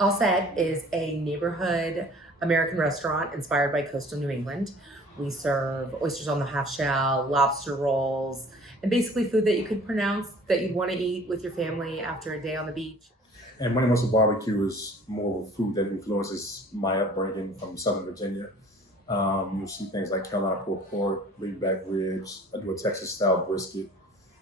All Set is a neighborhood American restaurant inspired by coastal New England. We serve oysters on the half shell, lobster rolls, and basically food that you could pronounce that you'd want to eat with your family after a day on the beach. And Money Muscle Barbecue is more of a food that influences my upbringing from Southern Virginia. You'll see things like Carolina pulled pork, lean-back ribs. I do a Texas-style brisket.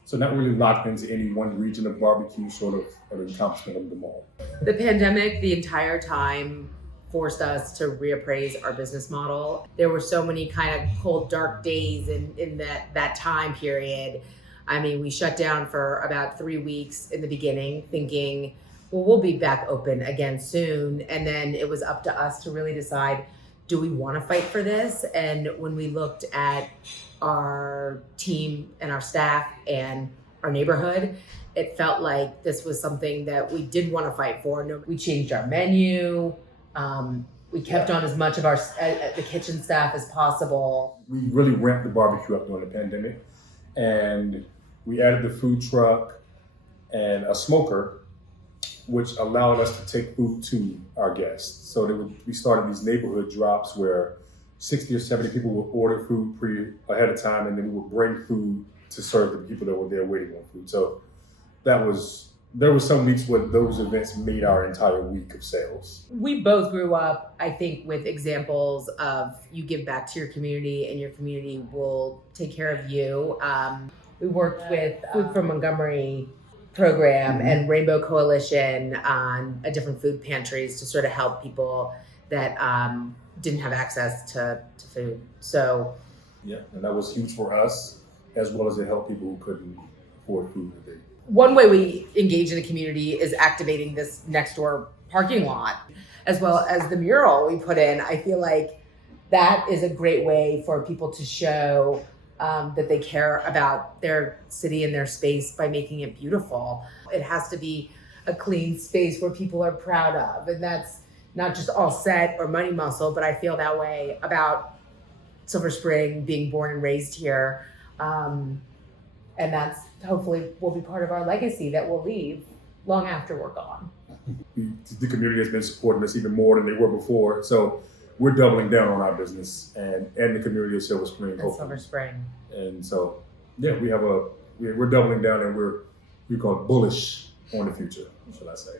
So not really locked into any one region of barbecue, sort of an encompassment of them all. The pandemic, the entire time, forced us to reappraise our business model. There were so many kind of cold, dark days in that time period. I mean, we shut down for about 3 weeks in the beginning, thinking, well, we'll be back open again soon. And then it was up to us to really decide, do we want to fight for this? And when we looked at our team and our staff and our neighborhood, it felt like this was something that we did want to fight for. We changed our menu. We kept on as much of the kitchen staff as possible. We really ramped the barbecue up during the pandemic, and we added the food truck and a smoker, which allowed us to take food to our guests. So we started these neighborhood drops where 60 or 70 people would order food ahead of time, and then we would bring food to serve the people that were there waiting on food. So there were some weeks where those events made our entire week of sales. We both grew up, I think, with examples of you give back to your community and your community will take care of you. We worked with Food from Montgomery program and Rainbow Coalition on different food pantries to sort of help people that didn't have access to food. So yeah, and that was huge for us, as well as it helped people who couldn't afford food today. One way we engage in the community is activating this next door parking lot, as well as the mural we put in. I feel like that is a great way for people to show that they care about their city and their space by making it beautiful. It has to be a clean space where people are proud of. And that's not just All Set or Money Muscle, but I feel that way about Silver Spring, being born and raised here. And that's hopefully will be part of our legacy that we'll leave long after we're gone. The community has been supporting us even more than they were before. So we're doubling down on our business and the community of Silver Spring. Silver Spring. And so, yeah, we're doubling down, and we call it bullish on the future, shall I say.